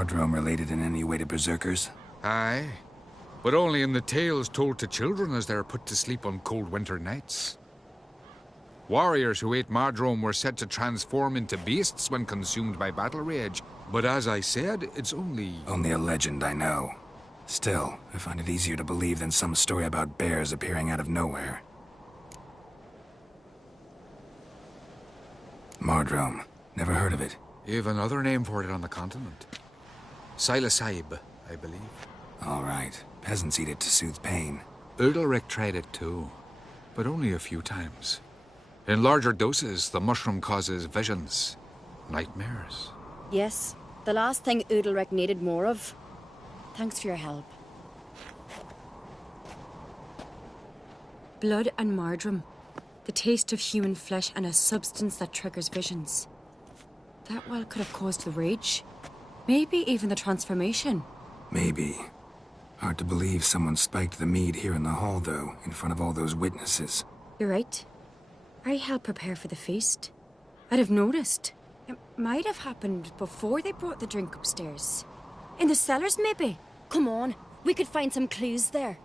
Mardrome related in any way to berserkers? Aye, but only in the tales told to children as they're put to sleep on cold winter nights. Warriors who ate Mardrome were said to transform into beasts when consumed by battle rage, but as I said, it's only... Only a legend, I know. Still, I find it easier to believe than some story about bears appearing out of nowhere. Mardrome. Never heard of it. You have another name for it on the continent. Silasaib, I believe. All right. Peasants eat it to soothe pain. Udalric tried it too, but only a few times. In larger doses, the mushroom causes visions, nightmares. Yes, the last thing Udalric needed more of. Thanks for your help. Blood and Mardrome. The taste of human flesh and a substance that triggers visions. That well could have caused the rage. Maybe even the transformation. Maybe. Hard to believe someone spiked the mead here in the hall, though, in front of all those witnesses. You're right. I helped prepare for the feast. I'd have noticed. It might have happened before they brought the drink upstairs. In the cellars, maybe? Come on, we could find some clues there.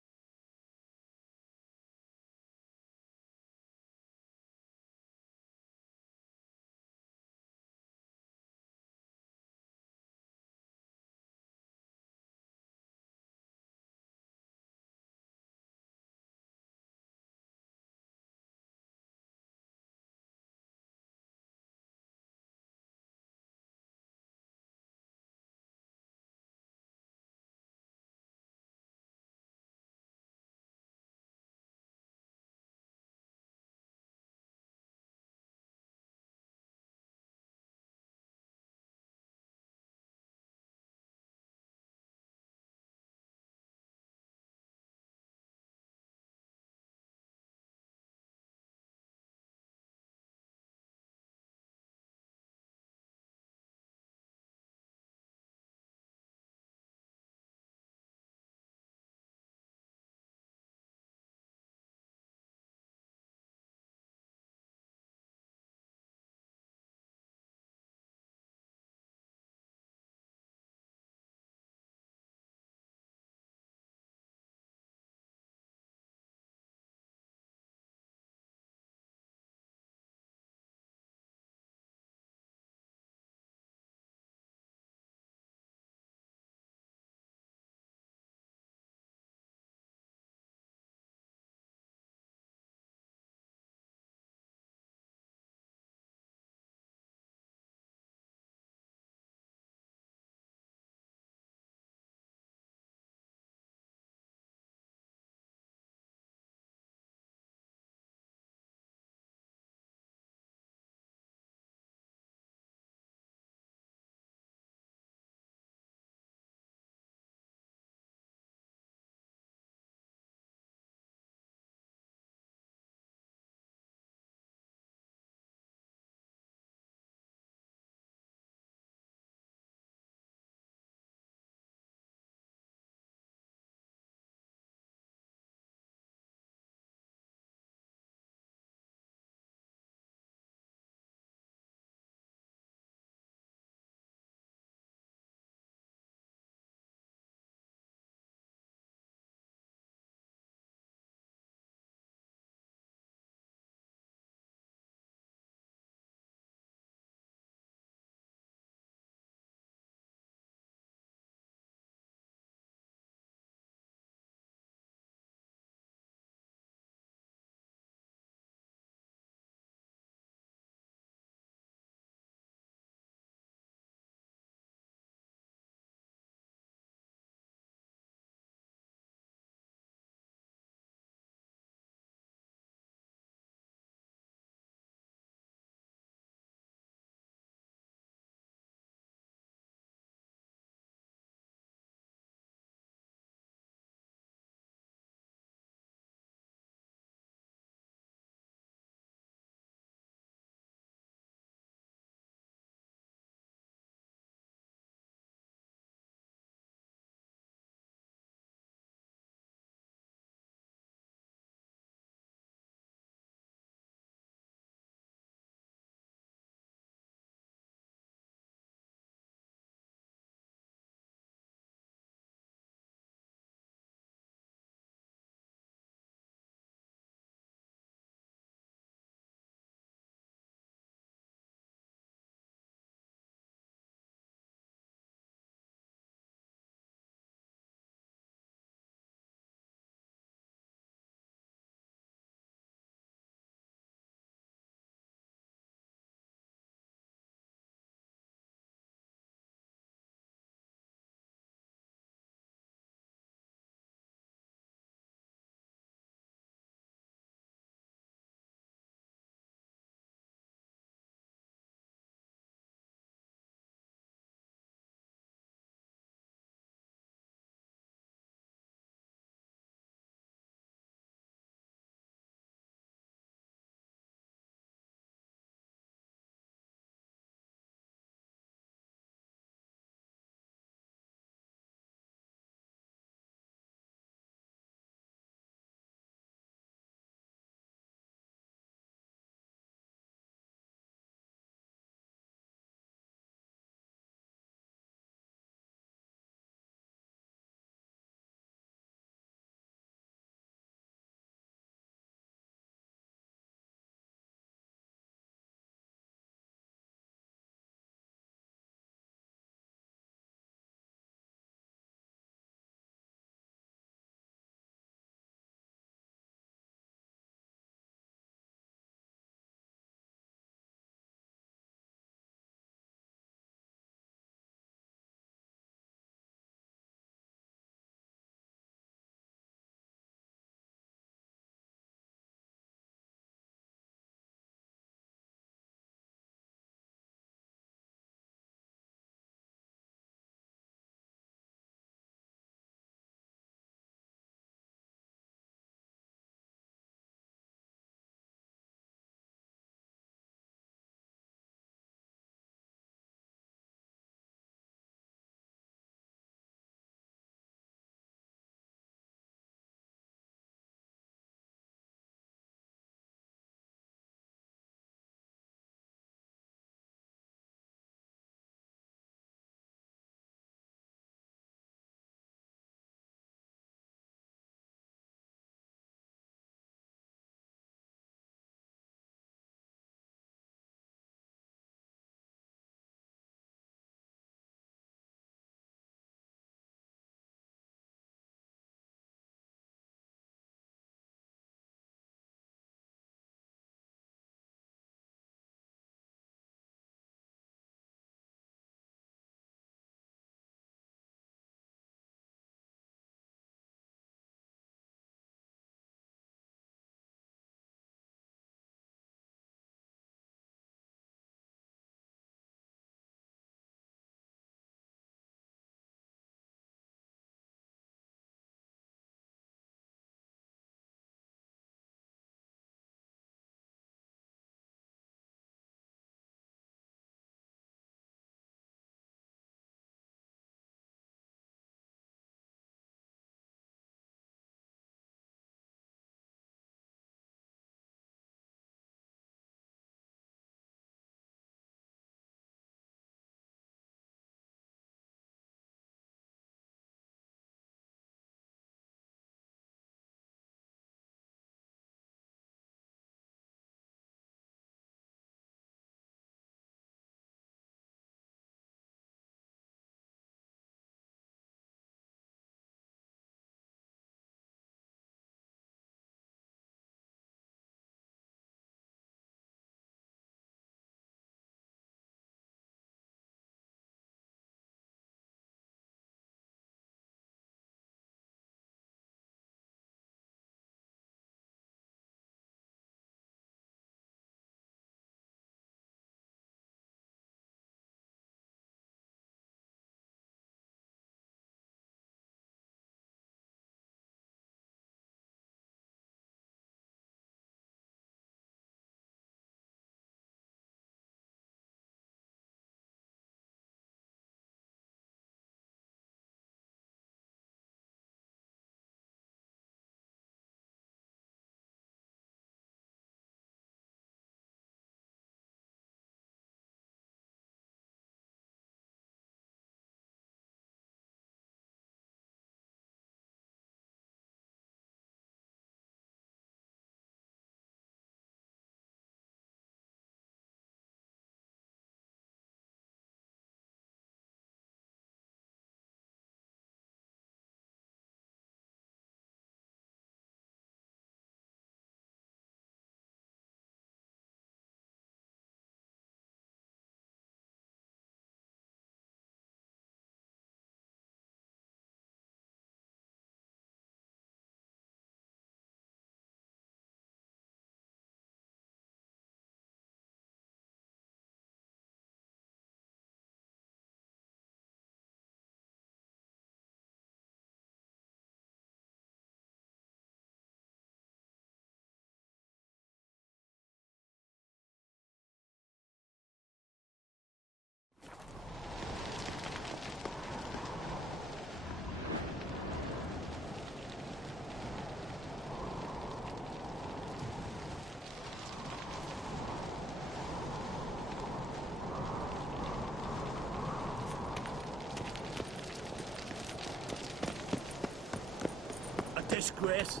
disgrace.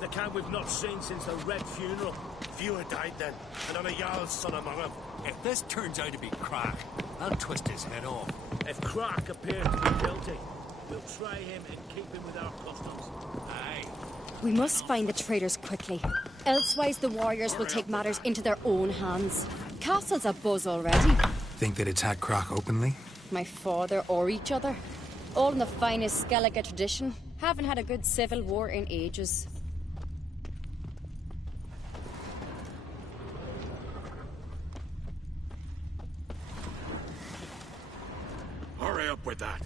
The kind we've not seen since the Red funeral. Fewer died then, and not a Jarl's son among them. If this turns out to be Crack, I'll twist his head off. If Crack appears to be guilty, we'll try him and keep him with our customs. Aye. We must find the traitors quickly. Elsewise, the warriors will take matters into their own hands. Castle's abuzz already. Think they'd attack Croc openly? My father or each other. All in the finest Skellige tradition. Haven't had a good civil war in ages. Hurry up with that.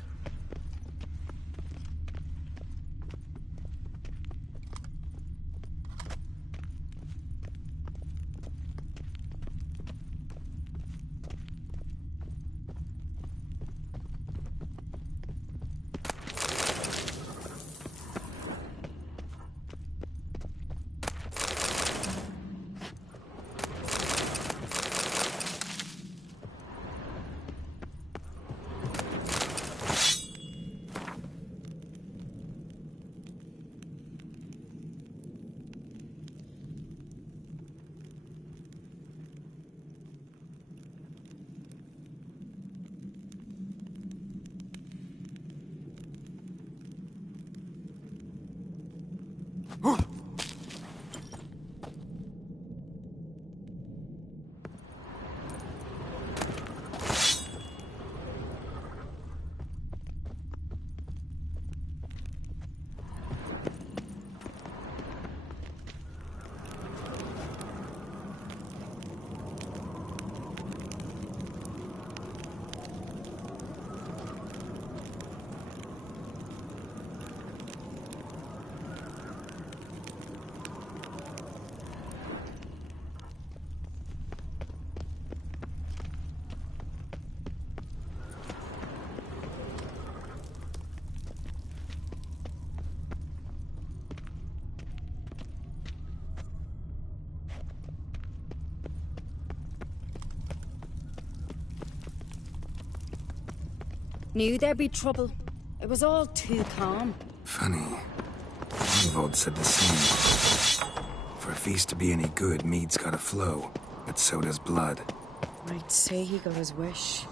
Knew there'd be trouble. It was all too calm. Funny. Arnvold said the same. For a feast to be any good, mead's gotta flow, but so does blood. I'd say he got his wish.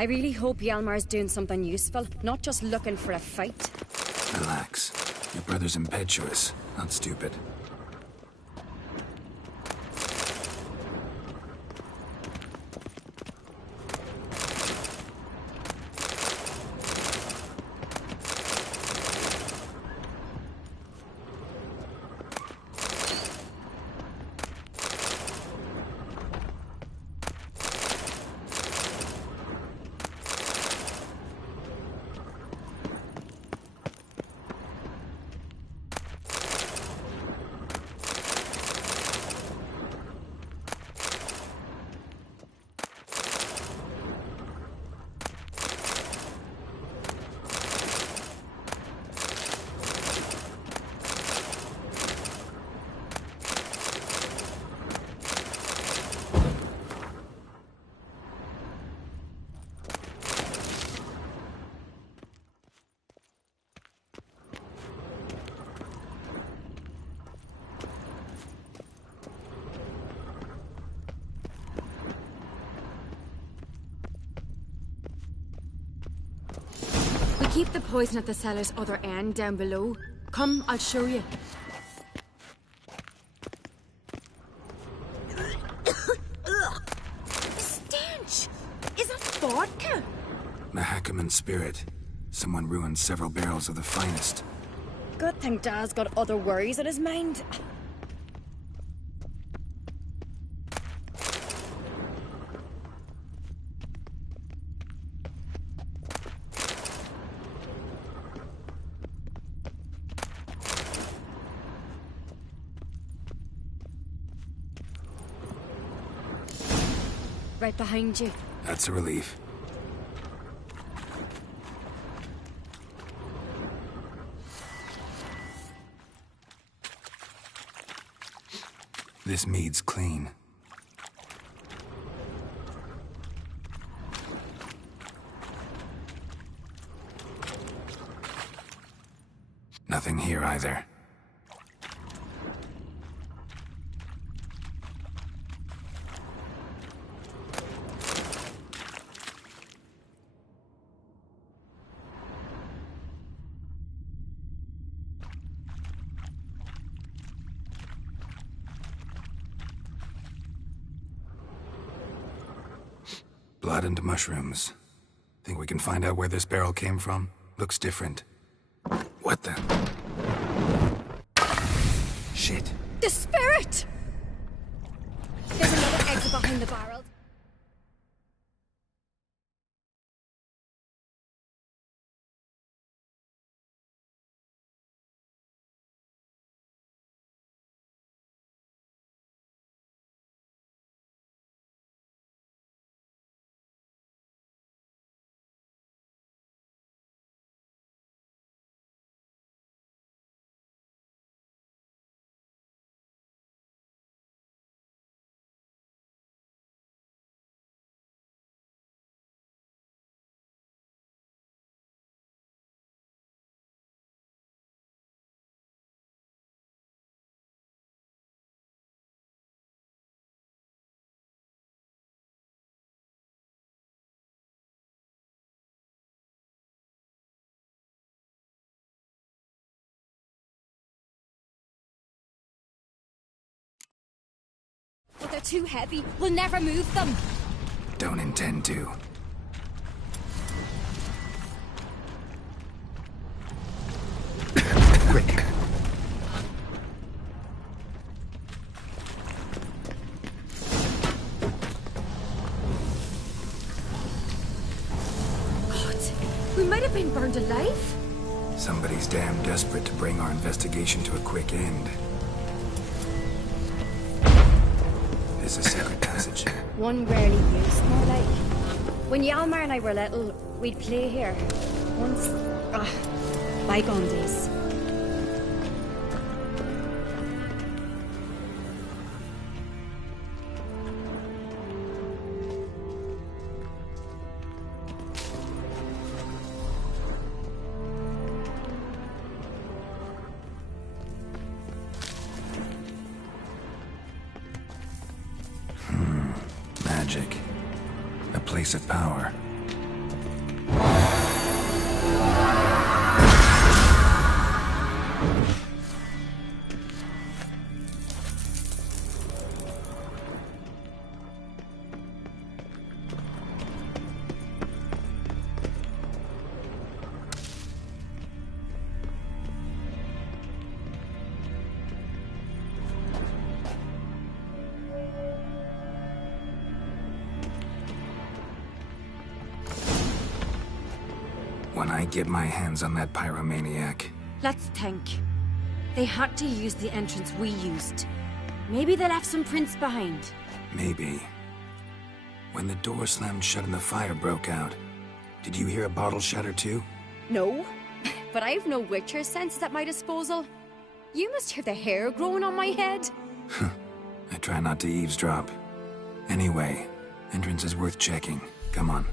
I really hope Yalmar's doing something useful, not just looking for a fight. Relax. Your brother's impetuous, not stupid. We keep the poison at the cellar's other end, down below. Come, I'll show you. The stench! Is that vodka? Mahakaman spirit. Someone ruined several barrels of the finest. Good thing Dad's got other worries in his mind. Right behind you. That's a relief. This mead's clean. Nothing here either. Blood and mushrooms. Think we can find out where this barrel came from? Looks different. What the? Shit. The spirit! There's another exit behind the barrel. But they're too heavy. We'll never move them. Don't intend to. Quick. God, we might have been burned alive. Somebody's damn desperate to bring our investigation to a quick end. There's a secret passage. One rarely used, more like. When Yalmar and I were little, we'd play here. Once. Bygone days. Magic. A place of power. When I get my hands on that pyromaniac. Let's think. They had to use the entrance we used. Maybe they left some prints behind. Maybe. When the door slammed shut and the fire broke out, did you hear a bottle shatter too? No, but I've no Witcher senses at my disposal. You must hear the hair growing on my head. I try not to eavesdrop. Anyway, entrance is worth checking. Come on.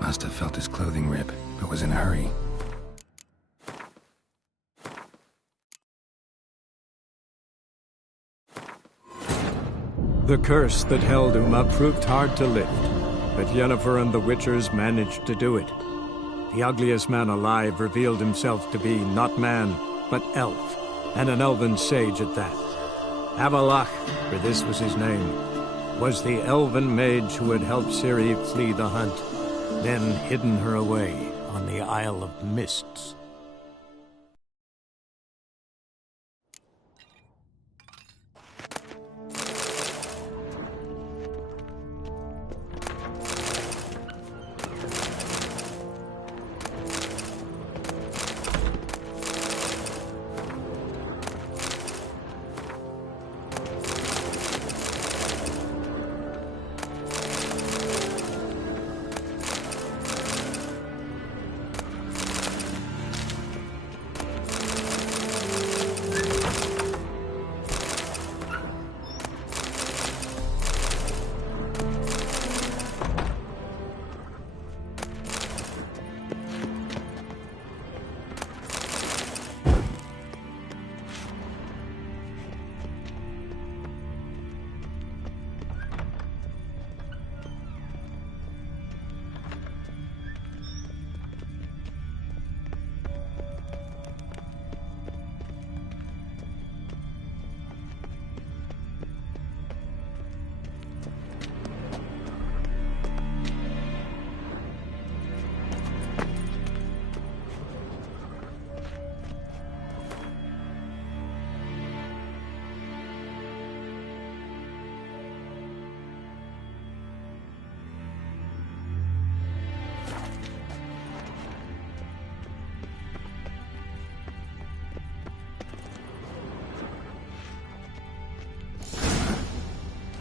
Must have felt his clothing rip, but was in a hurry. The curse that held Uma proved hard to lift, but Yennefer and the Witchers managed to do it. The ugliest man alive revealed himself to be not man, but elf, and an elven sage at that. Avallac'h, for this was his name, was the elven mage who had helped Ciri flee the hunt, then hidden her away on the Isle of Mists.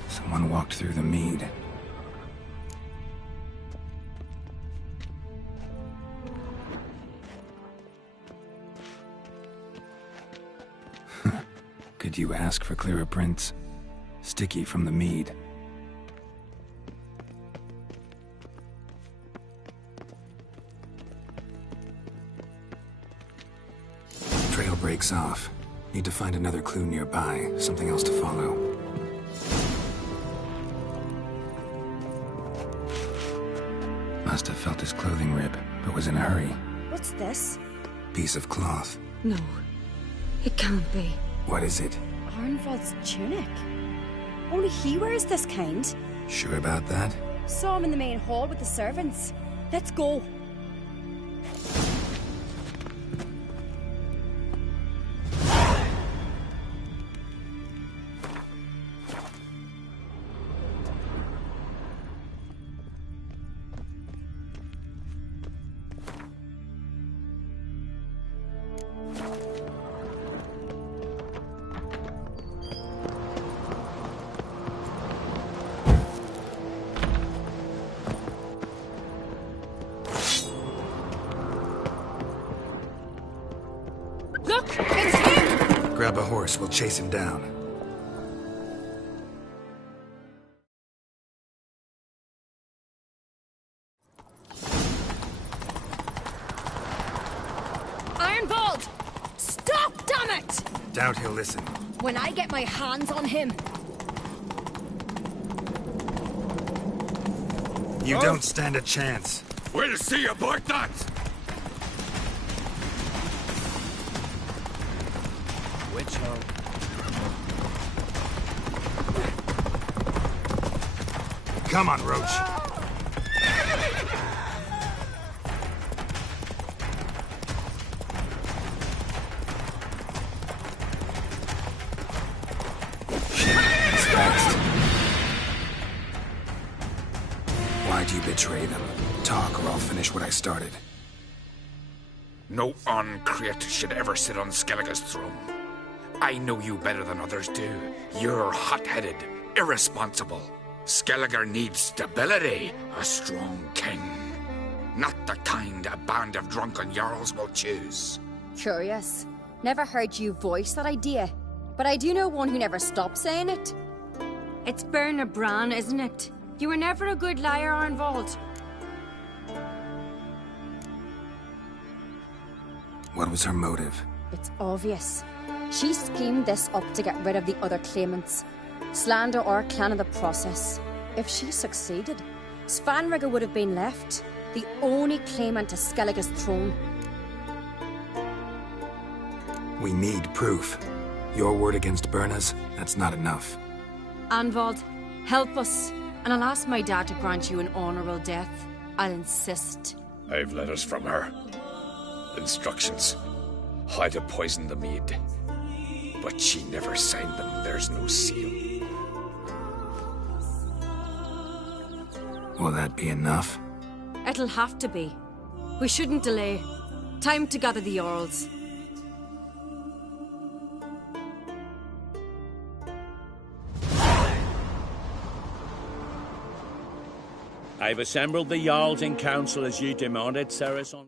Someone walked through the mead. Could you ask for clearer prints? Sticky from the mead. Trail breaks off. Need to find another clue nearby, something else to follow. Must have felt his clothing rip, but was in a hurry. What's this? Piece of cloth. No, it can't be. What is it? Arnvald's tunic. Only he wears this kind. Sure about that? Saw him in the main hall with the servants. Let's go. Look! It's him! Grab a horse, we'll chase him down. Ironbolt! Stop, damn it! Doubt he'll listen. When I get my hands on him, You don't stand a chance. We'll see about that! Witch hunt. Come on, Roach. He's fast. Why'd you betray them? Talk, or I'll finish what I started. No Ancreate should ever sit on Skellige's throne. I know you better than others do. You're hot-headed, irresponsible. Skellige needs stability, a strong king. Not the kind a band of drunken jarls will choose. curious. Never heard you voice that idea, but I do know one who never stops saying it. It's Berna Bran, isn't it? You were never a good liar, Arnvald. What was her motive? It's obvious. She schemed this up to get rid of the other claimants. Slander our clan in the process. If she succeeded, Svanrige would have been left, the only claimant to Skellige's throne. We need proof. Your word against Berna's, that's not enough. Anvald, help us, and I'll ask my dad to grant you an honourable death. I'll insist. I've letters from her. Instructions. How to poison the mead. But she never signed them. There's no seal. Will that be enough? It'll have to be. We shouldn't delay. Time to gather the Jarls. I've assembled the Jarls in council as you demanded, Sarason.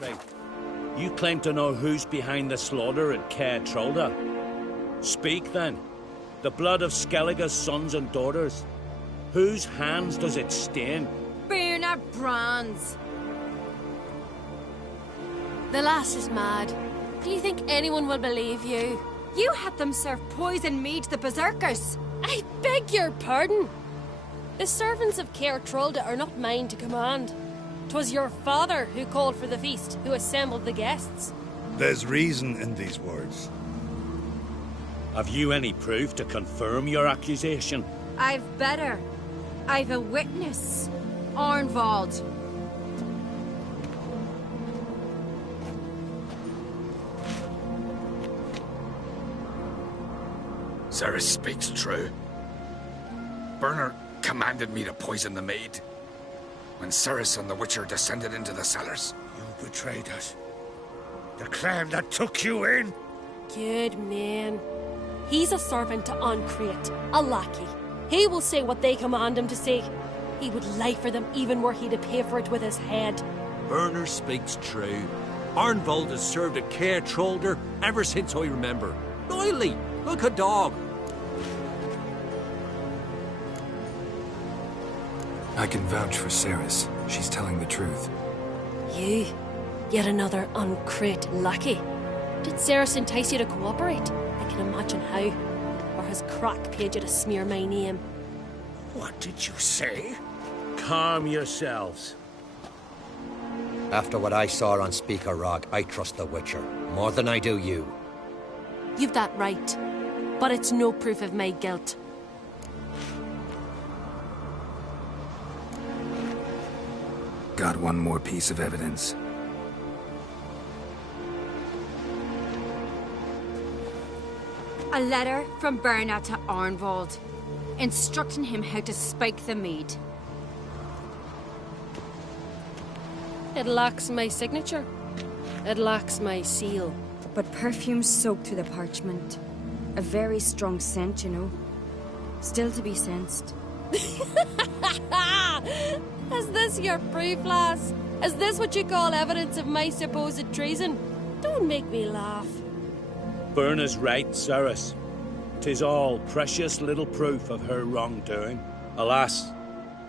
Right. You claim to know who's behind the slaughter at Caer Trolda. Speak then. The blood of Skellige's sons and daughters. Whose hands does it stain? Bernard Brand's. The lass is mad. Do you think anyone will believe you? You had them serve poison mead to the berserkers. I beg your pardon. The servants of Caer Trolda are not mine to command. 'Twas your father who called for the feast, who assembled the guests. There's reason in these words. Have you any proof to confirm your accusation? I've better. I've a witness. Arnvald. Cerys speaks true. Bernard commanded me to poison the maid. When Cerys and the Witcher descended into the cellars. You betrayed us. The clan that took you in. Good man. He's a servant to Ancrete, a lackey. He will say what they command him to say. He would lie for them even were he to pay for it with his head. Bernard speaks true. Arnvald has served at Caer Trolda ever since I remember. Loyally, like a dog. I can vouch for Cerys. She's telling the truth. You? Yet another Ancrete lackey? Did Cerys entice you to cooperate? I can imagine how. Or has Crack paid you to smear my name? What did you say? Calm yourselves. After what I saw on Speaker Rock, I trust the Witcher. More than I do you. You've that right. But it's no proof of my guilt. Got one more piece of evidence. A letter from Bernard to Arnvald, instructing him how to spike the mead. It lacks my signature. It lacks my seal. But perfume soaked through the parchment. A very strong scent, you know. Still to be sensed. Is this your proof, lass? Is this what you call evidence of my supposed treason? Don't make me laugh. Berna's right, Cerys. 'Tis all precious little proof of her wrongdoing. Alas,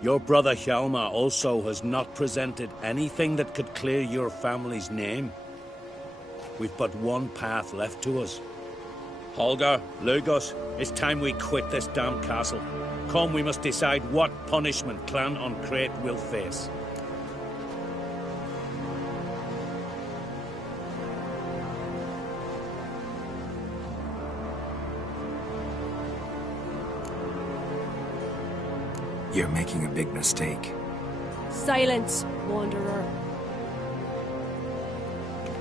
your brother Hjalmar also has not presented anything that could clear your family's name. We've but one path left to us. Holger, Lugos, it's time we quit this damn castle. Come, we must decide what punishment Clan Ancrete will face. You're making a big mistake. Silence, wanderer.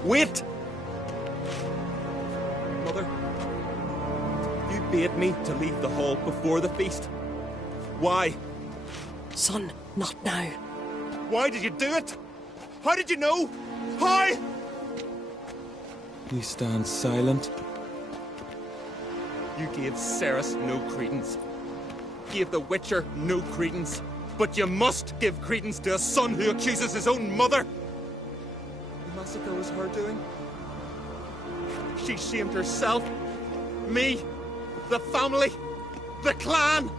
Wait! Mother, you bade me to leave the hall before the feast. Why? Son, not now. Why did you do it? How did you know? How? He stands silent. You gave Cerys no credence. Gave the Witcher no credence. But you must give credence to a son who accuses his own mother. The massacre was her doing. She shamed herself, me, the family, the clan.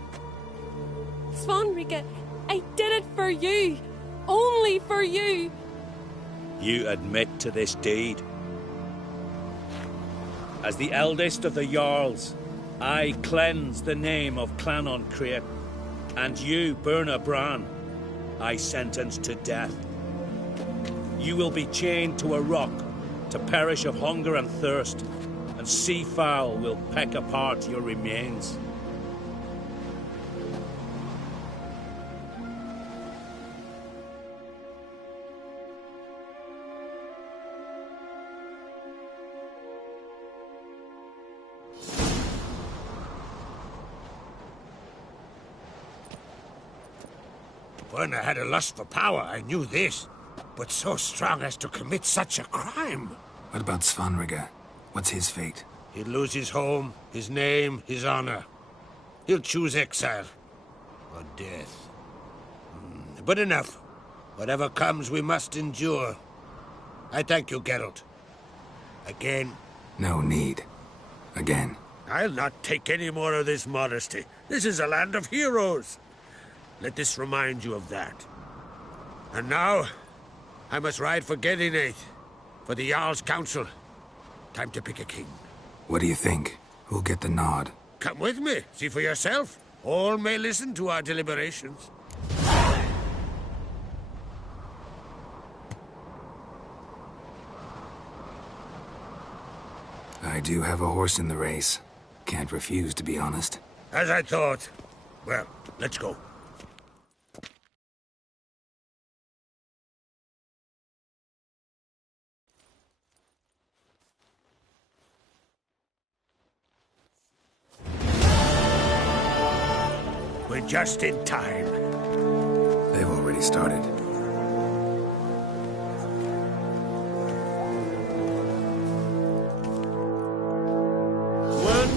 Svanrika, I did it for you. Only for you. You admit to this deed. As the eldest of the Jarls, I cleanse the name of Clan Ancrete, and you, Berna Bran, I sentence to death. You will be chained to a rock to perish of hunger and thirst, and sea fowl will peck apart your remains. Berna had a lust for power, I knew this. But so strong as to commit such a crime. What about Svanrika? What's his fate? He'll lose his home, his name, his honor. He'll choose exile. Or death. But enough. Whatever comes, we must endure. I thank you, Geralt. Again. No need. Again. I'll not take any more of this modesty. This is a land of heroes. Let this remind you of that. And now, I must ride for Gedinath, for the Jarl's Council. Time to pick a king. What do you think? Who'll get the nod? Come with me, see for yourself. All may listen to our deliberations. I do have a horse in the race. Can't refuse, to be honest. As I thought. Well, let's go. We're just in time. They've already started.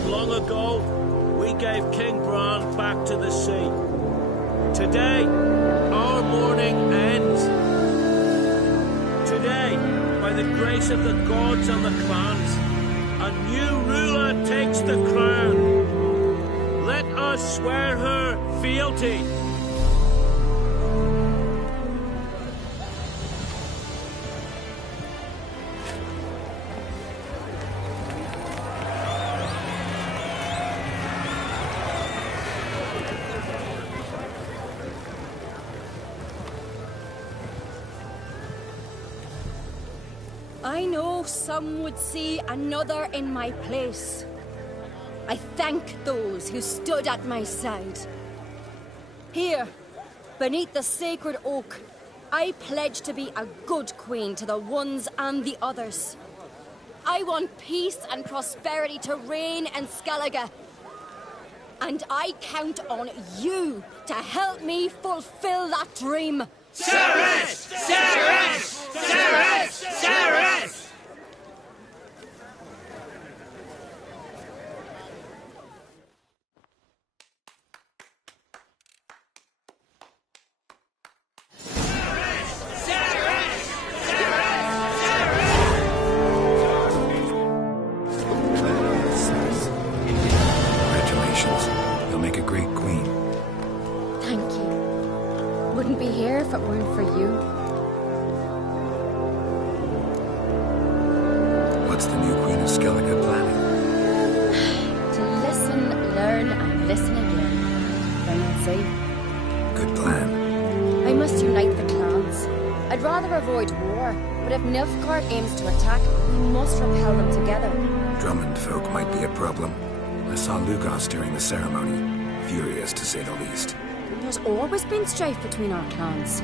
Long ago, we gave King Bran back to the sea. Today, our mourning ends. Today, by the grace of the gods and the clans, a new ruler takes the crown. Let us swear her fealty. I know some would see another in my place. I thank those who stood at my side. Here, beneath the sacred oak, I pledge to be a good queen to the ones and the others. I want peace and prosperity to reign in Skellige. And I count on you to help me fulfill that dream. Cerys! Cerys! Cerys! Cerys! Congratulations. You'll make a great queen. Thank you. Wouldn't be here if it weren't for you. What's the new Queen of Skellige planning? To listen, learn, and listen again. Then we'll see. Good plan. I must unite the clans. I'd rather avoid war, but if Nilfgaard aims to attack, we must repel them together. Drummond folk might be a problem. I saw Lugos during the ceremony. Furious, to say the least. There's always been strife between our clans.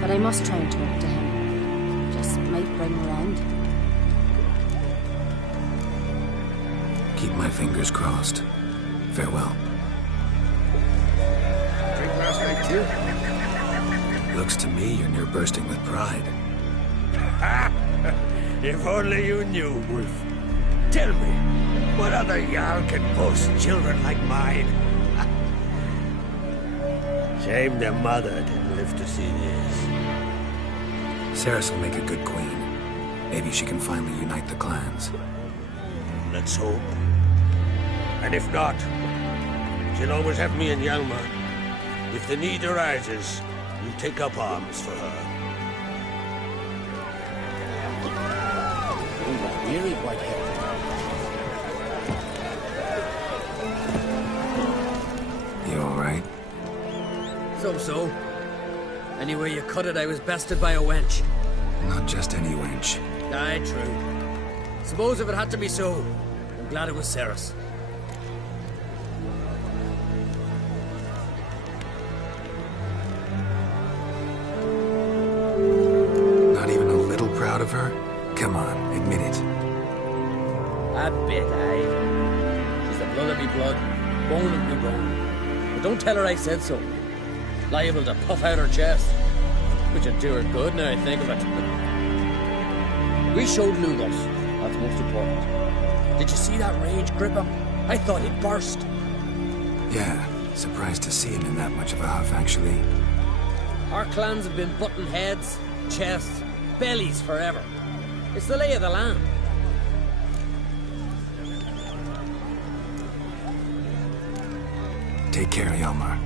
But I must try and talk to him. Just might bring her end. Keep my fingers crossed. Farewell. Drink last night too? Looks to me you're near bursting with pride. If only you knew, Wolf. Tell me, what other Jarl can boast children like mine? Shame their mother didn't live to see this. Cerys will make a good queen. Maybe she can finally unite the clans. Let's hope. And if not, she'll always have me and Hjalmar. If the need arises, we'll take up arms for her. Really white-headed. You alright? So. Anyway you cut it, I was bested by a wench. Not just any wench. Aye, true. Suppose if it had to be so, I'm glad it was Cerys. Not even a little proud of her? Come on, admit it. A bit, aye. She's the blood of me blood, bone of me bone. But don't tell her I said so. Liable to puff out her chest. Which would do her good now I think of it. We showed Lugos. That's most important. Did you see that rage grip him? I thought he'd burst. Yeah, surprised to see him in that much of a huff, actually. Our clans have been butting heads, chests, bellies forever. It's the lay of the land. Take care, Hjalmar.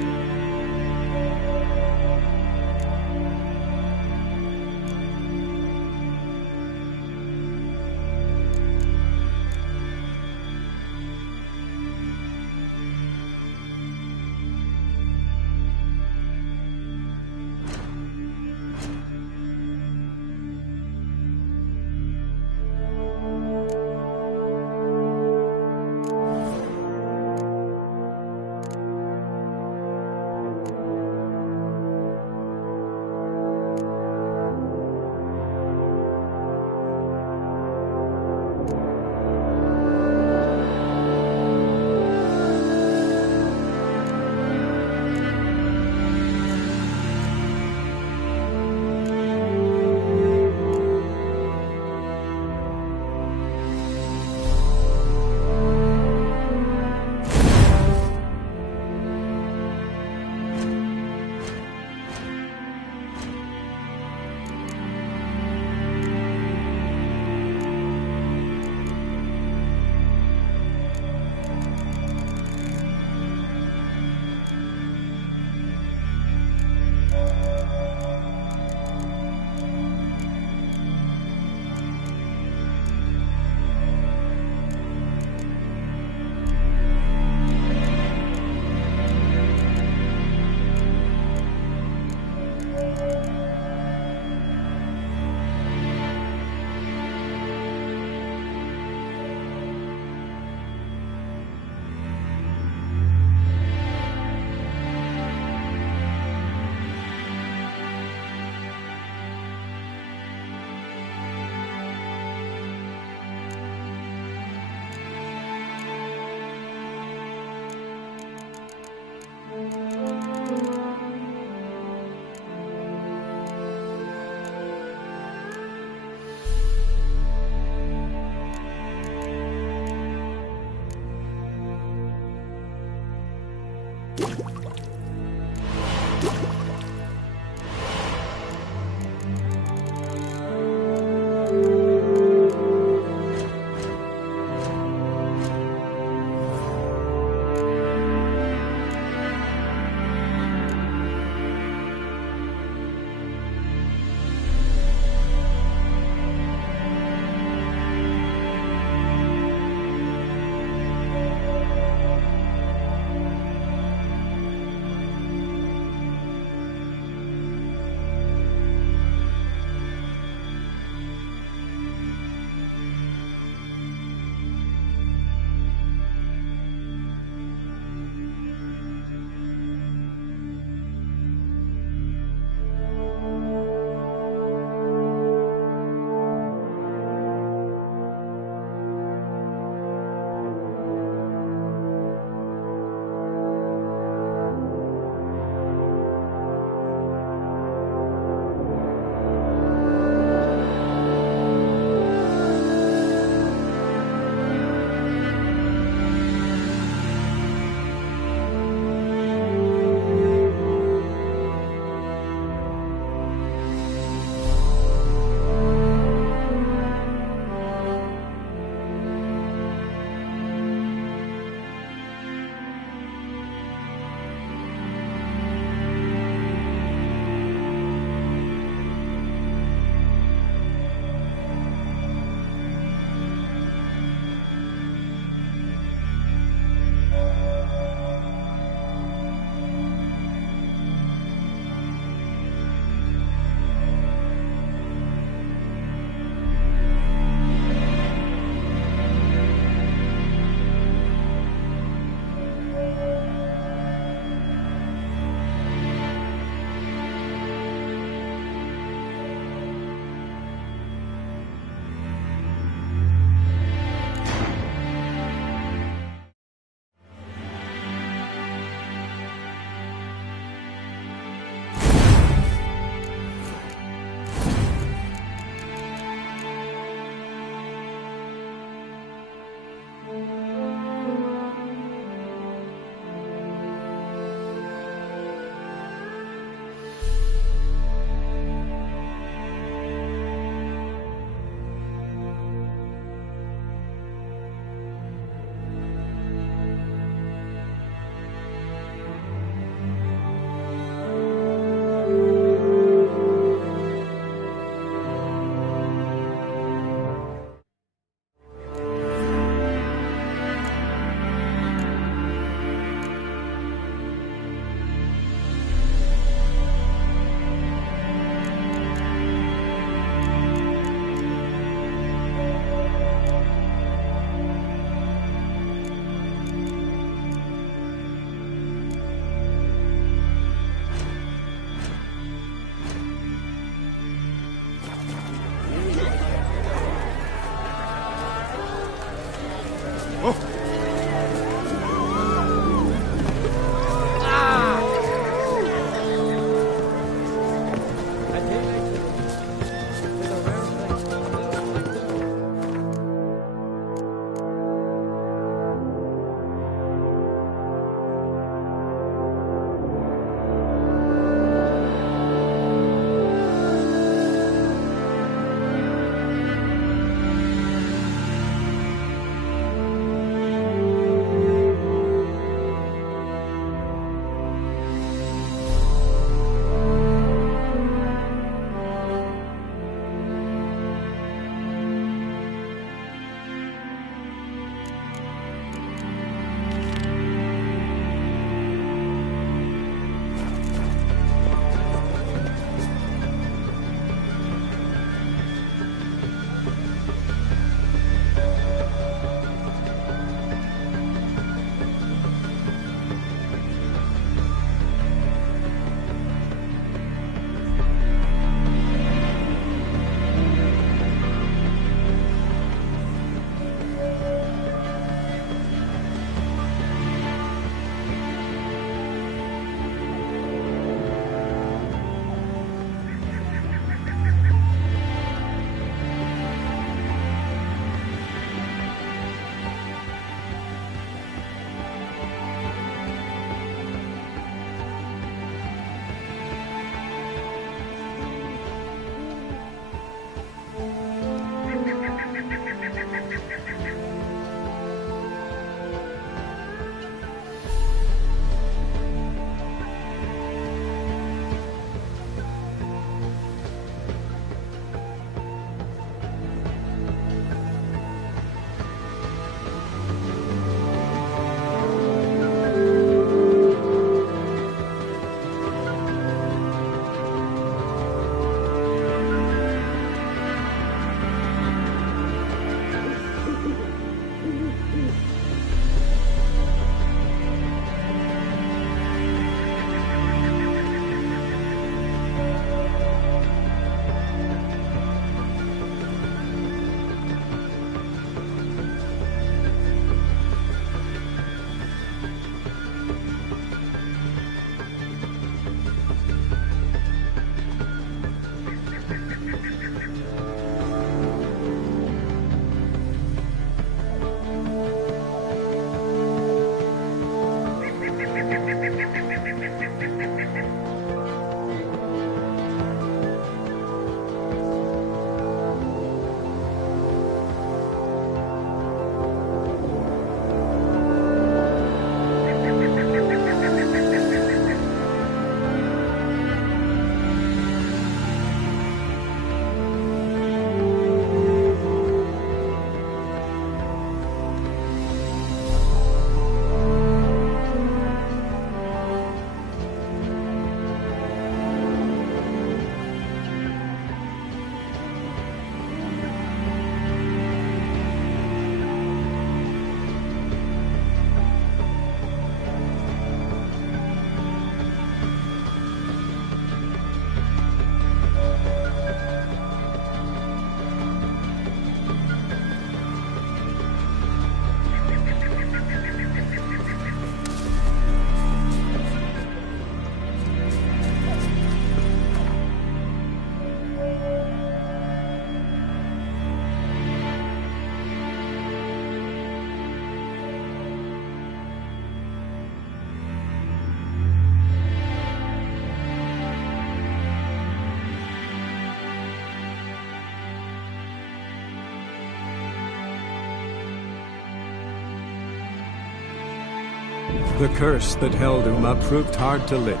The curse that held Uma proved hard to lift,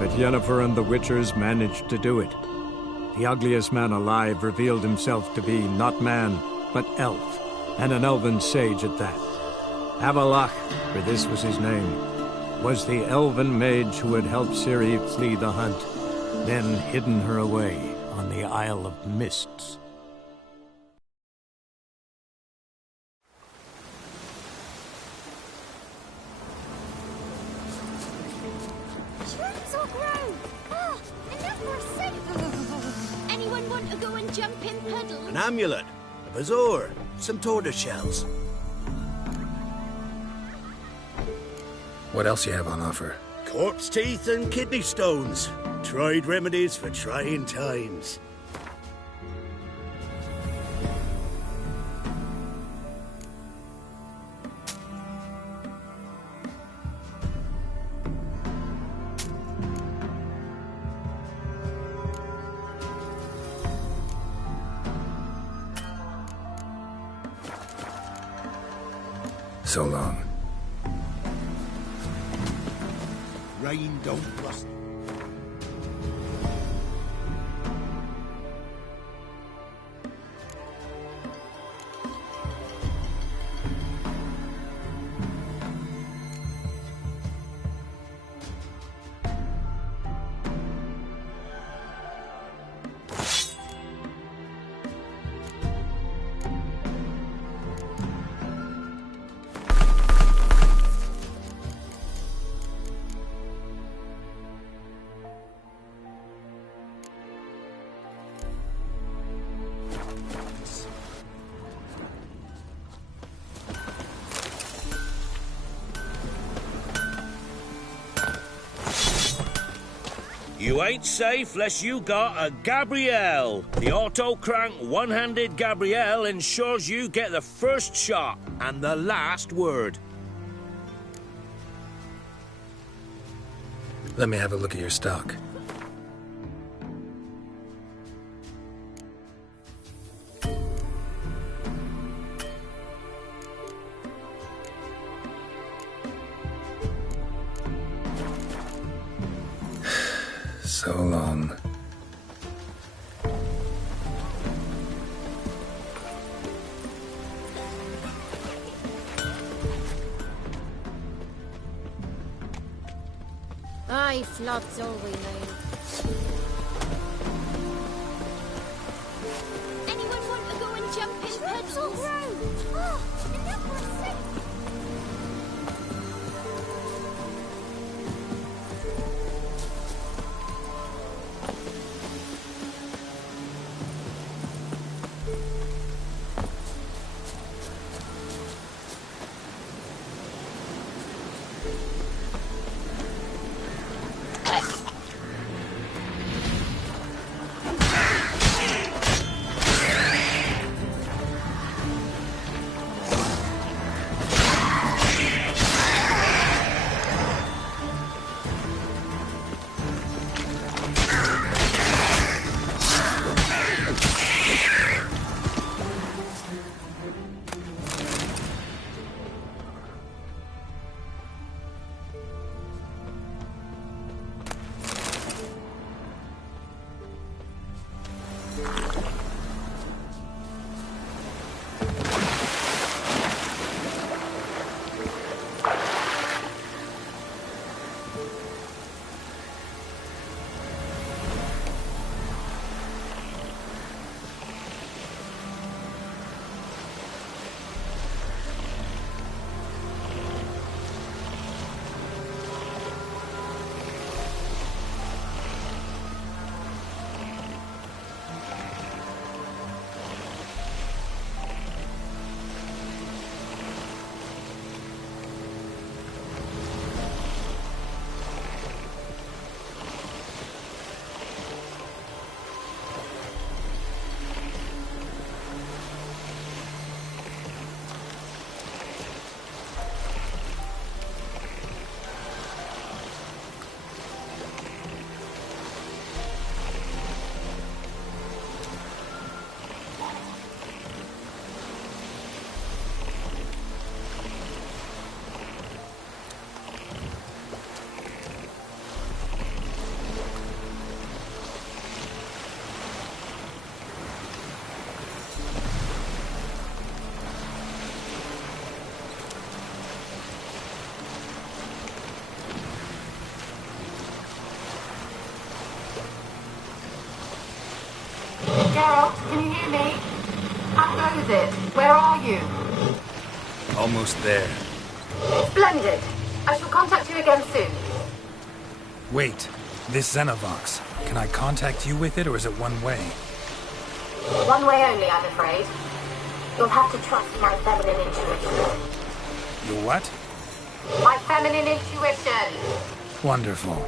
but Yennefer and the Witchers managed to do it. The ugliest man alive revealed himself to be not man, but elf, and an elven sage at that. Avallac'h, for this was his name, was the elven mage who had helped Ciri flee the hunt, then hidden her away on the Isle of Mists. Shrooms all grown! Ah, enough for a sip! Anyone want to go and jump in puddles? An amulet, a bazoar, some tortoise shells. What else you have on offer? Corpse teeth and kidney stones. Tried remedies for trying times. So long. Rain don't rust. You ain't safe less you got a Gabrielle. The auto-crank one-handed Gabrielle ensures you get the first shot and the last word. Let me have a look at your stock. So long. Aye, flood's all we know. Anyone want to go and jump in puddles? Oh, enough for a sip! Geralt, can you hear me? How goes it? Where are you? Almost there. Splendid. I shall contact you again soon. Wait, this Xenovox. Can I contact you with it, or is it one way? One way only, I'm afraid. You'll have to trust my feminine intuition. Your what? My feminine intuition! Wonderful.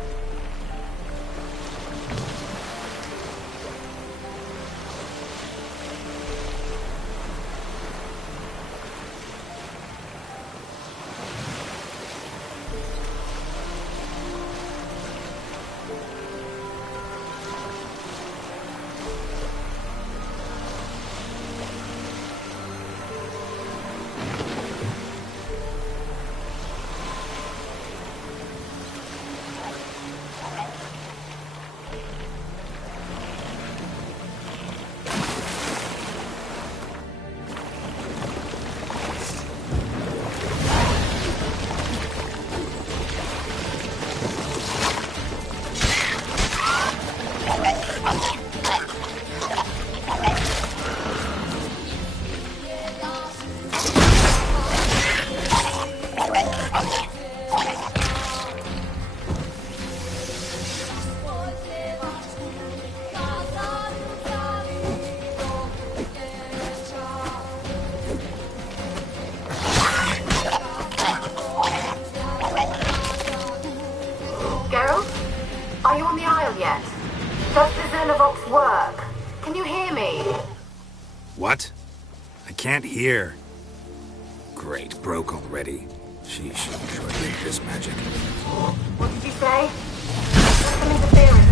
Are you on the Isle yet? Does the Xenovox work? Can you hear me? What? I can't hear. Great, broke already. Sheesh, short-lived this magic. What did you say? There's some interference.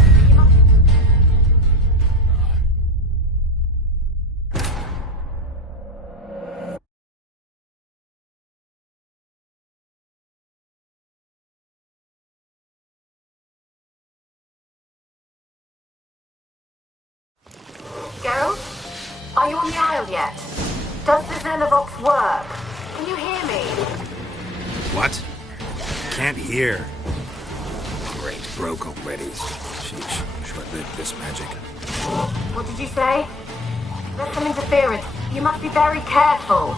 Geralt? Are you on the Isle yet? Does the Xenovox work? Can you hear me? What? Can't hear. Great, broke already. Sheesh, short-lived this magic. What did you say? There's some interference. You must be very careful.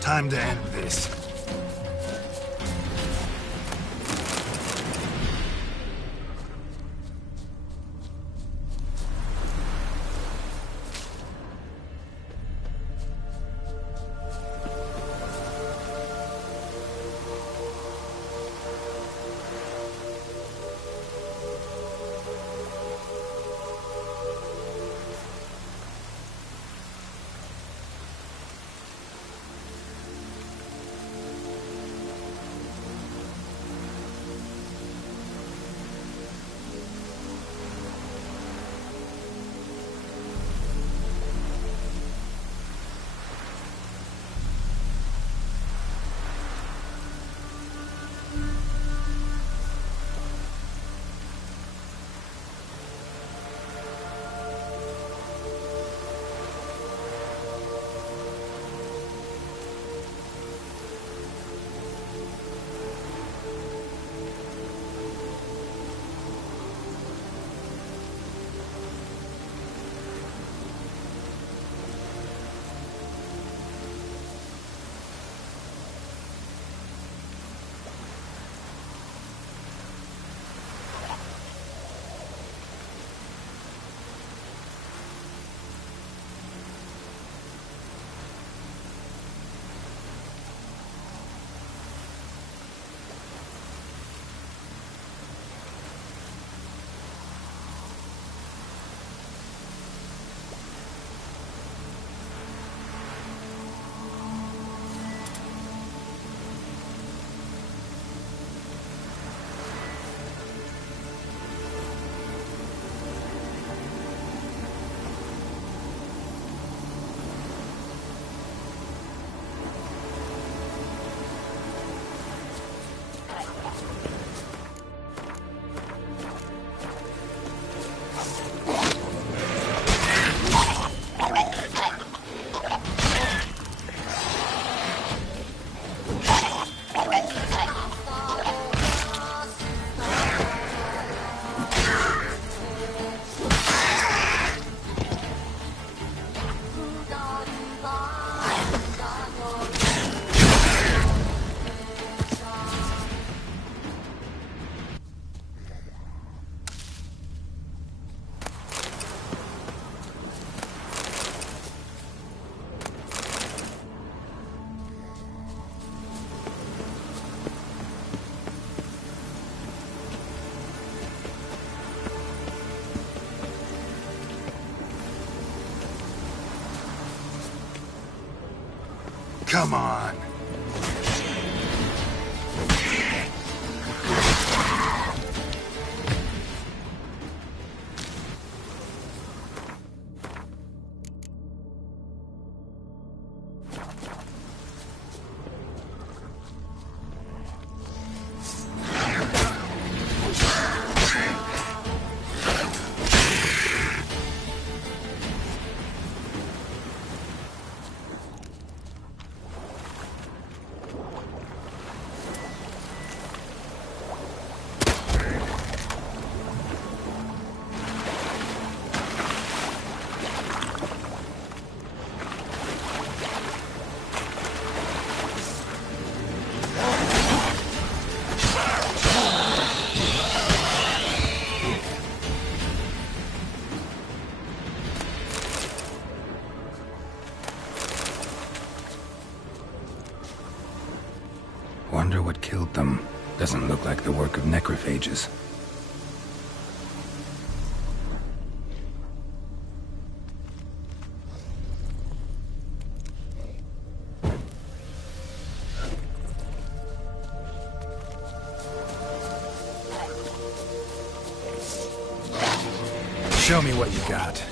Time to end this. Come on. Wonder what killed them. Doesn't look like the work of necrophages. Show me what you got.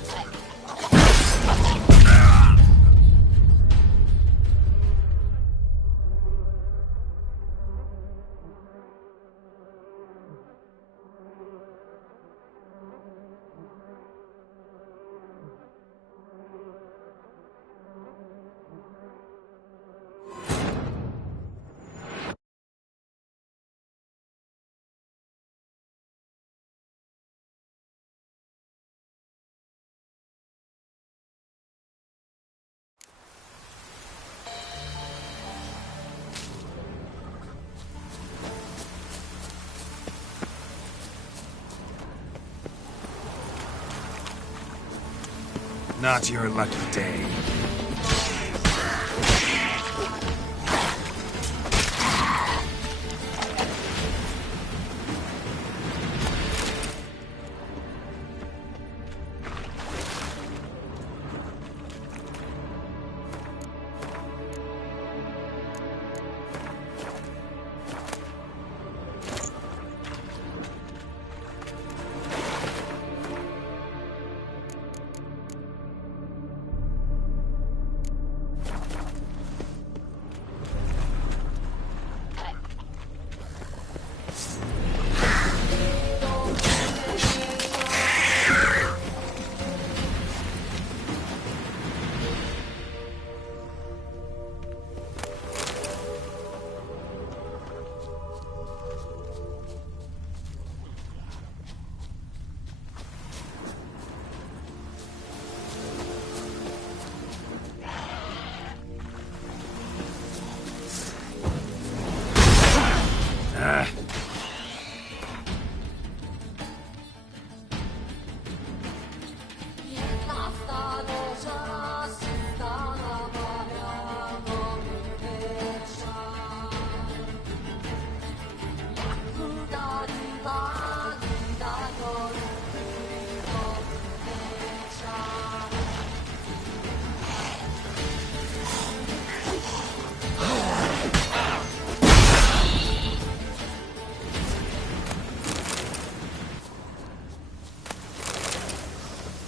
Not your lucky day.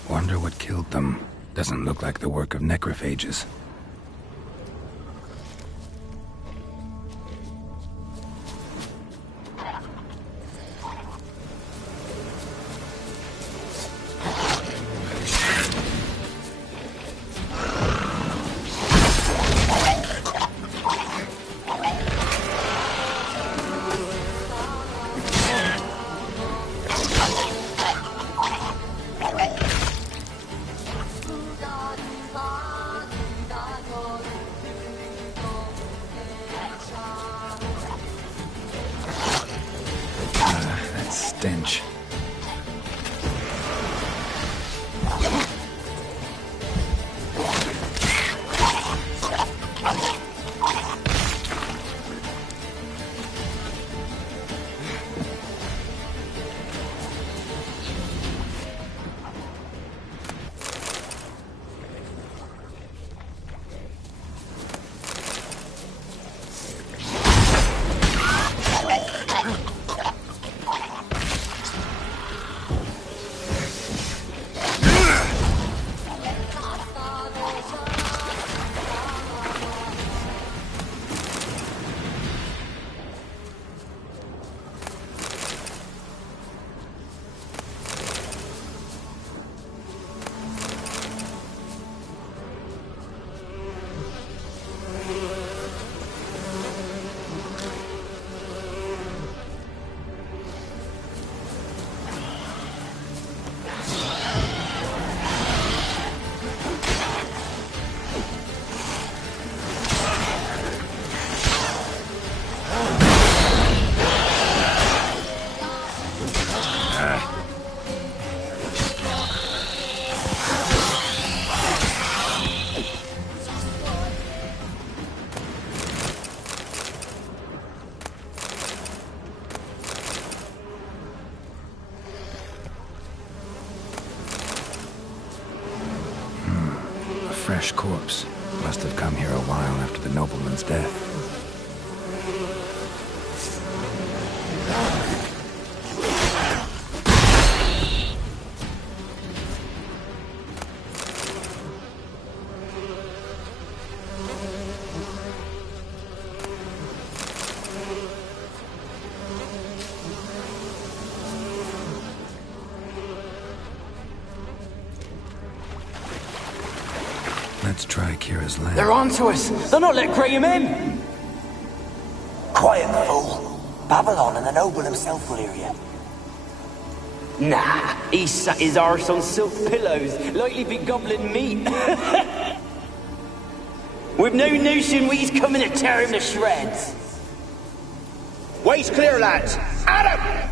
Wonder what killed them. Doesn't look like the work of necrophages. Stench. fresh corpse. Must have come here a while after the nobleman's death. Let's try Kira's land. They're onto us! They're not letting Graham in! Quiet, fool. Babylon and the noble himself will hear you. Nah, he sat his arse on silk pillows, likely be gobbling meat. With no notion we's coming to tear him to shreds. Way's clear, lads! At him!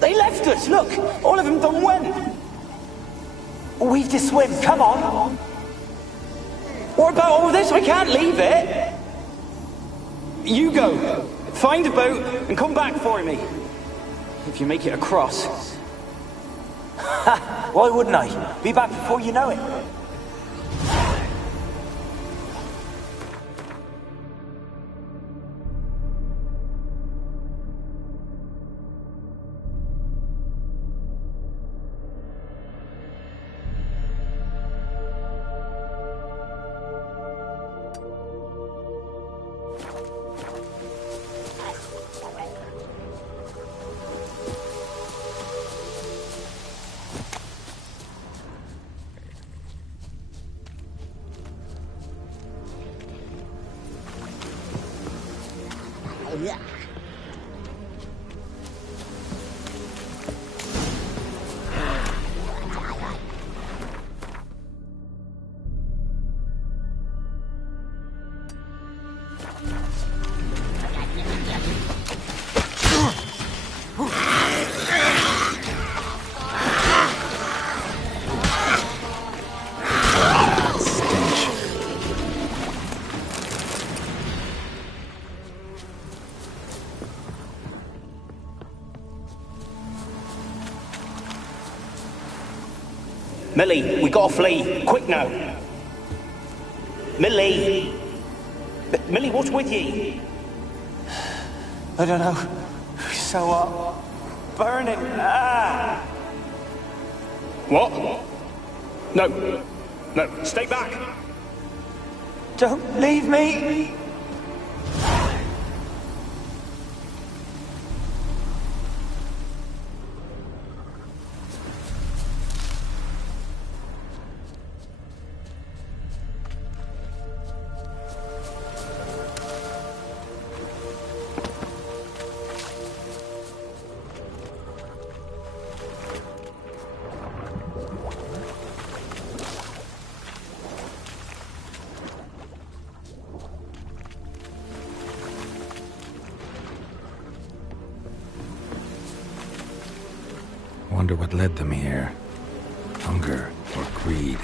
They left us, look! All of them done went! We've to swim, come on! What about all this? I can't leave it! You go. Find a boat and come back for me. If you make it across. Ha! Why wouldn't I? Be back before you know it. Millie, we gotta flee. Quick now. Millie! Millie, what's with ye? I don't know. So burning. Ah! What? No. No, stay back. Don't leave me! wonder what led them here. Hunger or greed?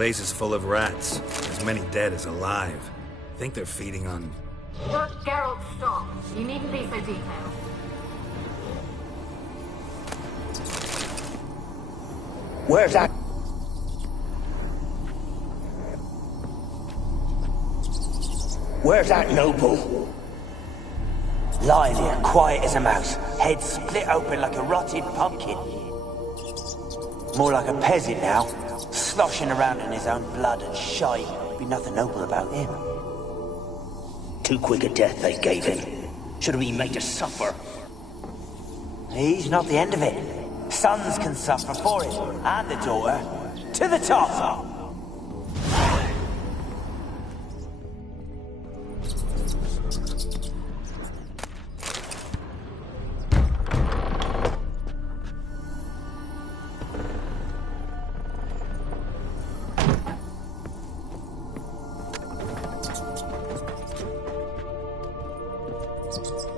place is full of rats. As many dead as alive. I think they're feeding on... Geralt, stop. You needn't be so detailed. Where's that? Where's that noble? Lying here, quiet as a mouse, head split open like a rotted pumpkin. More like a peasant now, sloshing around in his own blood and shite. Be nothing noble about him. Too quick a death they gave him. Should have been made to suffer. He's not the end of it. Sons can suffer for it, and the daughter. To the top!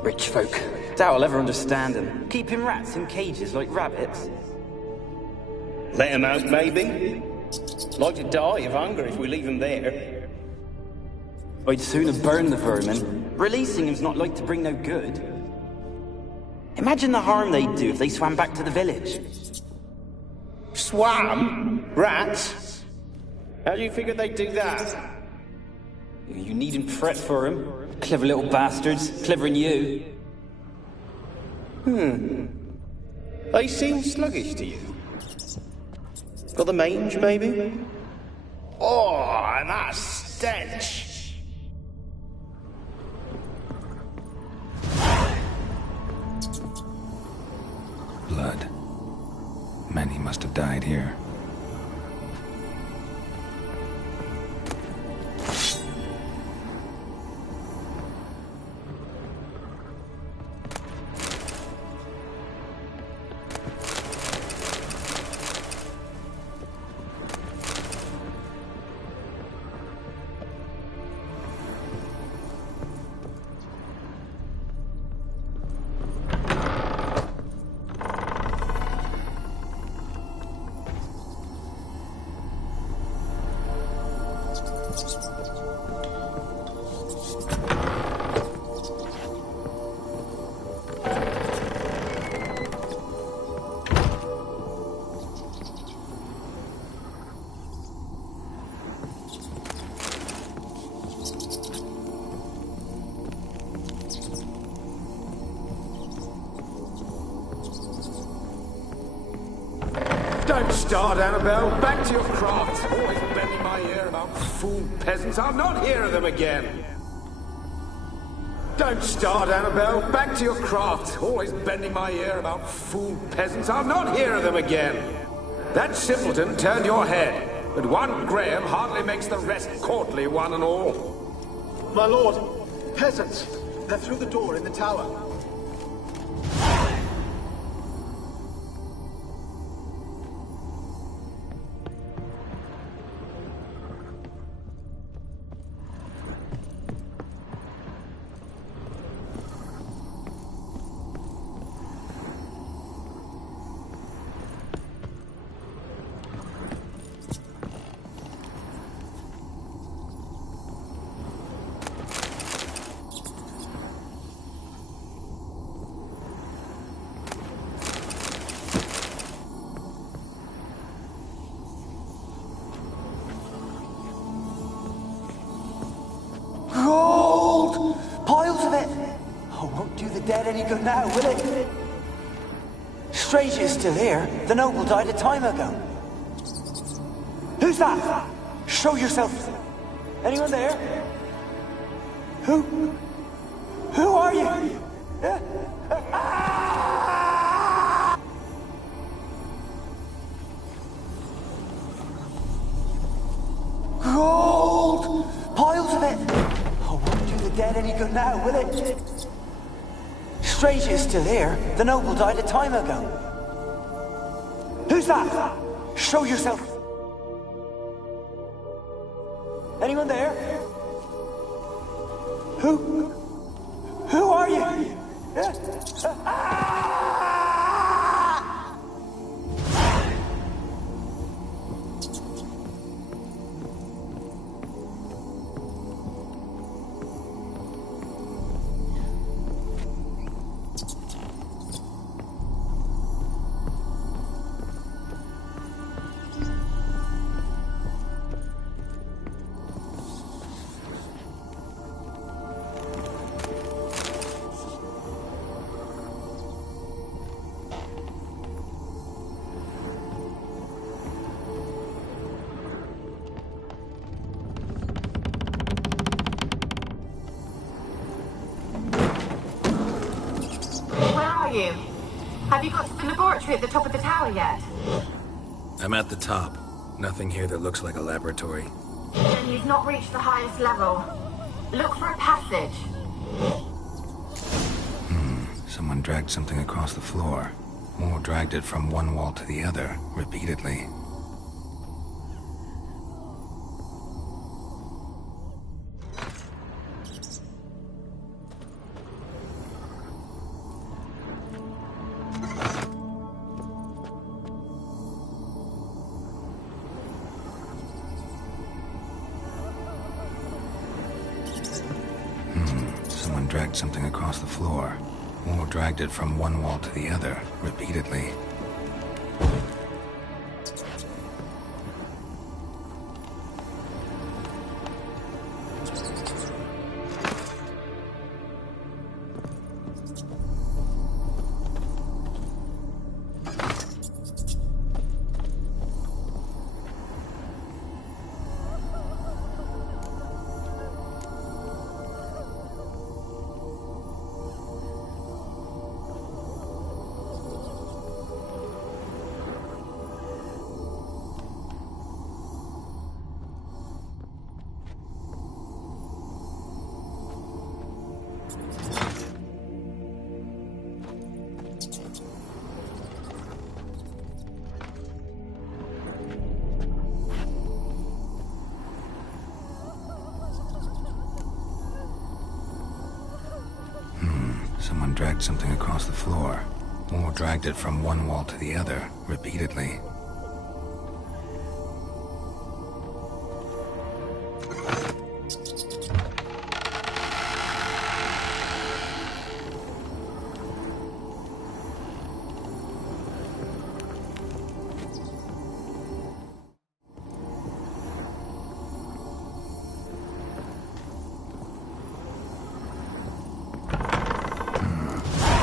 Rich folk. Doubt I'll ever understand them. Keeping rats in cages like rabbits. Let him out, maybe? Like to die of hunger if we leave him there. I'd sooner burn the vermin. Releasing him's not like to bring no good. Imagine the harm they'd do if they swam back to the village. Swam? Rats? How do you figure they'd do that? You needn't fret for him. Clever little bastards. Cleverer than you. They seem sluggish to you. Got the mange, maybe? Oh, and that stench! Blood. Many must have died here. Don't start, Annabelle. Back to your craft. Always bending my ear about fool peasants. I'll not hear of them again. Don't start, Annabelle. Back to your craft. Always bending my ear about fool peasants. I'll not hear of them again. That simpleton turned your head, but one Graham hardly makes the rest courtly, one and all. My lord, peasants. They're through the door in the tower. Gold! Piles of it! Oh, won't do the dead any good now, will it? Strange it's still here. The noble died a time ago. Who's that? Show yourself. Anyone there? Who are you? Gold! Piles of it! Oh, won't do the dead any good now, will it? Strange it's still here. The noble died a time ago. Who's that? Show yourself. Anyone there? Who are you? you? Have you got to the laboratory at the top of the tower yet? I'm at the top. Nothing here that looks like a laboratory. Then you've not reached the highest level. Look for a passage. Someone dragged something across the floor. Or dragged it from one wall to the other, repeatedly. Someone dragged something across the floor. Or dragged it from one wall to the other, repeatedly. Someone dragged something across the floor, or dragged it from one wall to the other, repeatedly.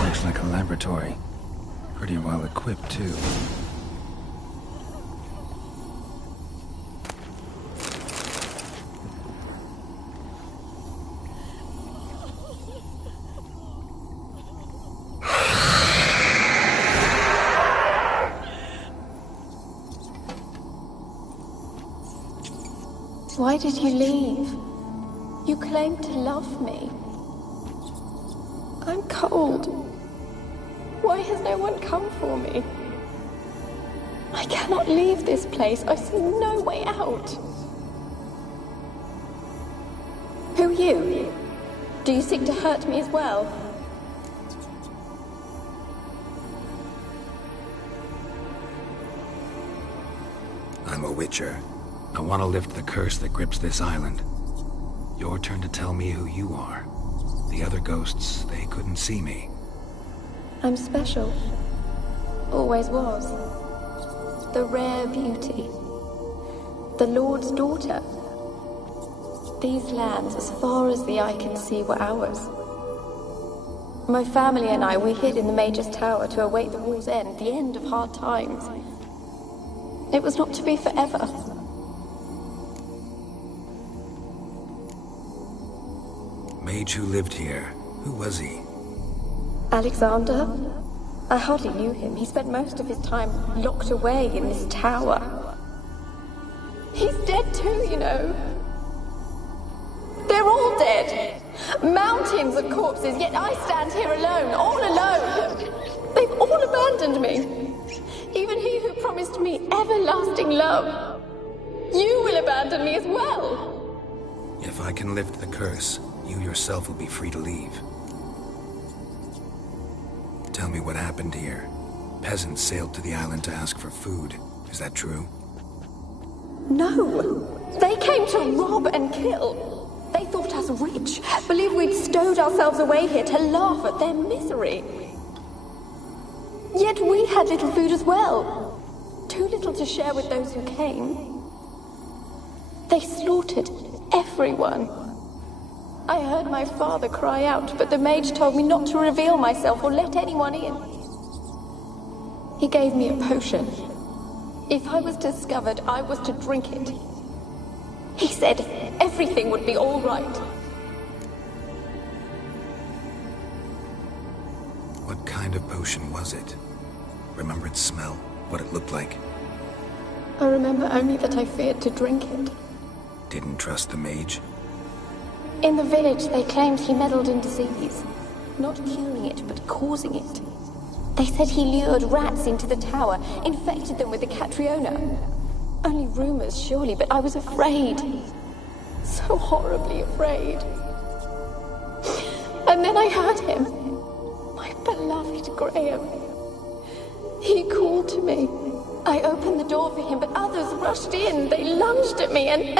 Looks like a laboratory. Pretty well equipped, too. Why did you leave? You claimed to love me. I'm cold. Why has no one come for me? I cannot leave this place. I see no way out. Who are you? Do you seek to hurt me as well? I'm a Witcher. I want to lift the curse that grips this island. Your turn to tell me who you are. The other ghosts, they couldn't see me. I'm special. Always was. The rare beauty. The Lord's daughter. These lands, as far as the eye can see, were ours. My family and I, we hid in the Mage's Tower to await the war's end, the end of hard times. It was not to be forever. Mage who lived here. Who was he? Alexander? I hardly knew him. He spent most of his time locked away in this tower. He's dead too, you know. They're all dead. Mountains of corpses, yet I stand here alone, all alone. They've all abandoned me. Even he who promised me everlasting love. You will abandon me as well. If I can lift the curse, you yourself will be free to leave. Tell me what happened here. Peasants sailed to the island to ask for food. Is that true? No. They came to rob and kill. They thought us rich, believed we'd stowed ourselves away here to laugh at their misery. Yet we had little food as well. Too little to share with those who came. They slaughtered everyone. I heard my father cry out, but the mage told me not to reveal myself or let anyone in. He gave me a potion. If I was discovered, I was to drink it. He said everything would be all right. What kind of potion was it? Remember its smell? What it looked like? I remember only that I feared to drink it. Didn't trust the mage? In the village, they claimed he meddled in disease. Not curing it, but causing it. They said he lured rats into the tower, infected them with the Catriona. Only rumors, surely, but I was afraid. So horribly afraid. And then I heard him. My beloved Graham. He called to me. I opened the door for him, but others rushed in. They lunged at me and...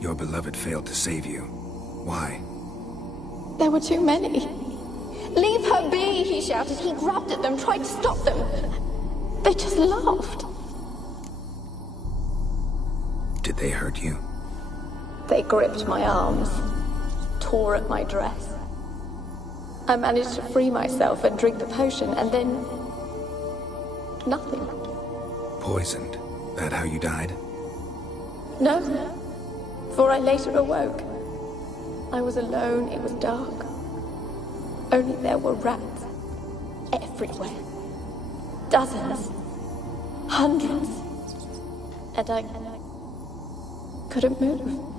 Your beloved failed to save you. Why? There were too many. Leave her be, he shouted. He grabbed at them, tried to stop them. They just laughed. Did they hurt you? They gripped my arms, tore at my dress. I managed to free myself and drink the potion, and then... nothing. Poisoned? That how you died? No, for I later awoke. I was alone, it was dark. Only there were rats. Everywhere. Dozens. Hundreds. And I couldn't move.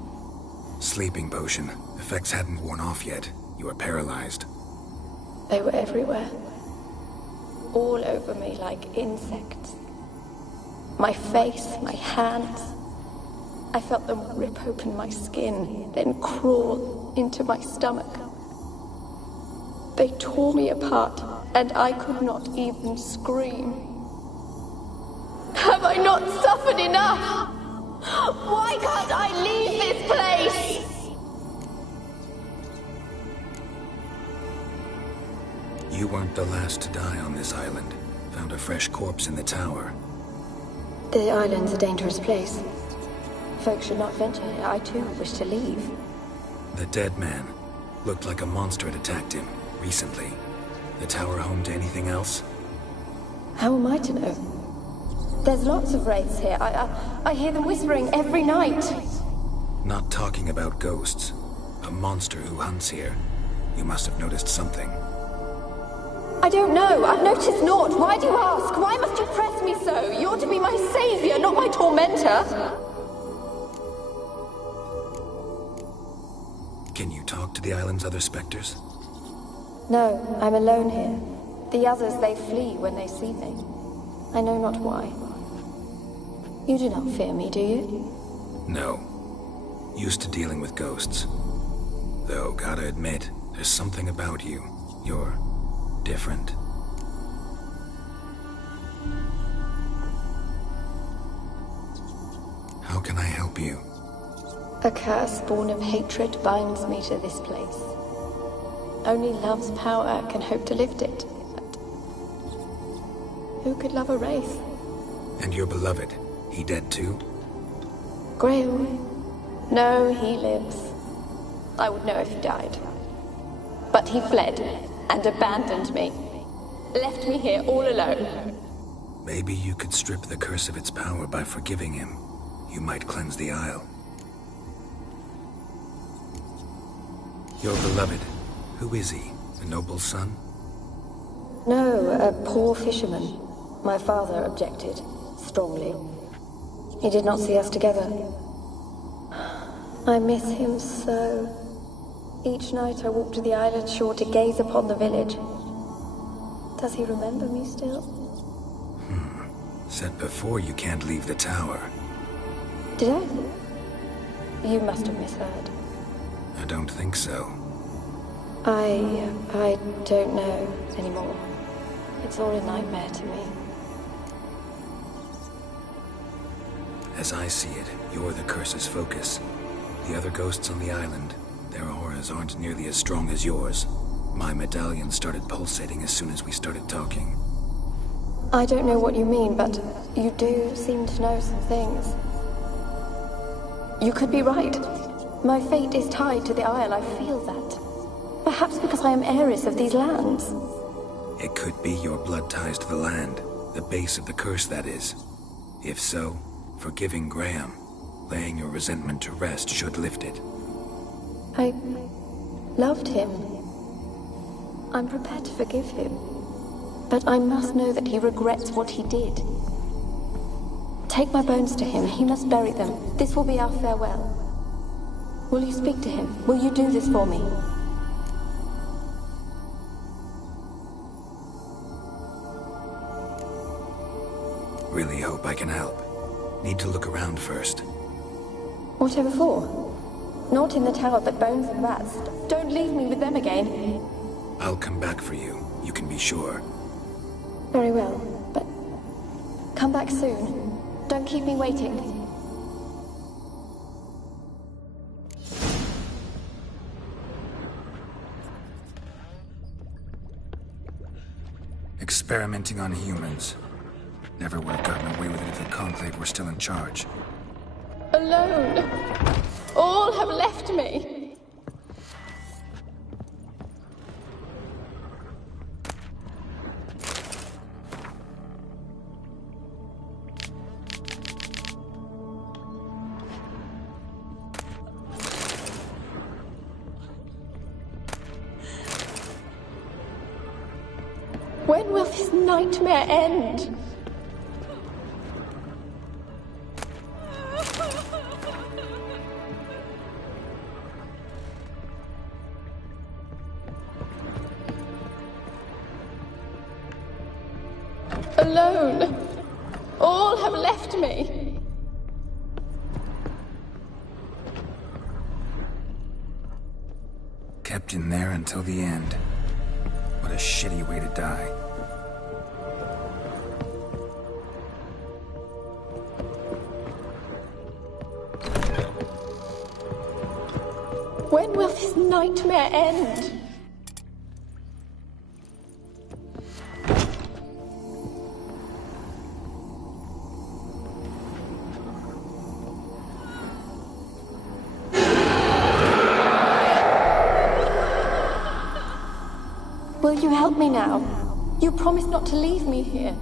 Sleeping potion. Effects hadn't worn off yet. You were paralyzed. They were everywhere. All over me like insects. My face, my hands. I felt them rip open my skin, then crawl into my stomach. They tore me apart, and I could not even scream. Have I not suffered enough? Why can't I leave this place? You weren't the last to die on this island. Found a fresh corpse in the tower. The island's a dangerous place. Folks should not venture here. I too wish to leave. The dead man. Looked like a monster had attacked him, recently. The tower home to anything else? How am I to know? There's lots of wraiths here. I hear them whispering every night. Not talking about ghosts. A monster who hunts here. You must have noticed something. I don't know. I've noticed naught. Why do you ask? Why must you press me so? You're to be my savior, not my tormentor. Can you talk to the island's other specters? No, I'm alone here. The others, they flee when they see me. I know not why. You do not fear me, do you? No. Used to dealing with ghosts. Though, gotta admit, there's something about you. You're different. How can I help you? A curse born of hatred binds me to this place. Only love's power can hope to lift it. But who could love a wraith? And your beloved, he dead too? Graham? No, he lives. I would know if he died. But he fled and abandoned me. Left me here all alone. Maybe you could strip the curse of its power by forgiving him. You might cleanse the Isle. Your beloved, who is he? A noble son? No, a poor fisherman. My father objected, strongly. He did not see us together. I miss him so. Each night I walk to the island shore to gaze upon the village. Does he remember me still? Said before you can't leave the tower. Did I? You must have misheard. I don't think so. I don't know anymore. It's all a nightmare to me. As I see it, you're the curse's focus. The other ghosts on the island, their auras aren't nearly as strong as yours. My medallion started pulsating as soon as we started talking. I don't know what you mean, but you do seem to know some things. You could be right. My fate is tied to the Isle, I feel that. Perhaps because I am heiress of these lands. It could be your blood ties to the land, the base of the curse, that is. If so, forgiving Graham, laying your resentment to rest should lift it. I loved him. I'm prepared to forgive him. But I must know that he regrets what he did. Take my bones to him. He must bury them. This will be our farewell. Will you speak to him? Will you do this for me? Really hope I can help. Need to look around first. Whatever for? Not in the tower, but bones and rats. Don't leave me with them again. I'll come back for you. You can be sure. Very well, but come back soon. Don't keep me waiting. Experimenting on humans. Never would have gotten away with it if the Conclave were still in charge. Alone. All have left me. When will this nightmare end? Alone. All have left me. Kept in there until the end. What a shitty way to die. When will this nightmare end? Will you help me now? You promised not to leave me here.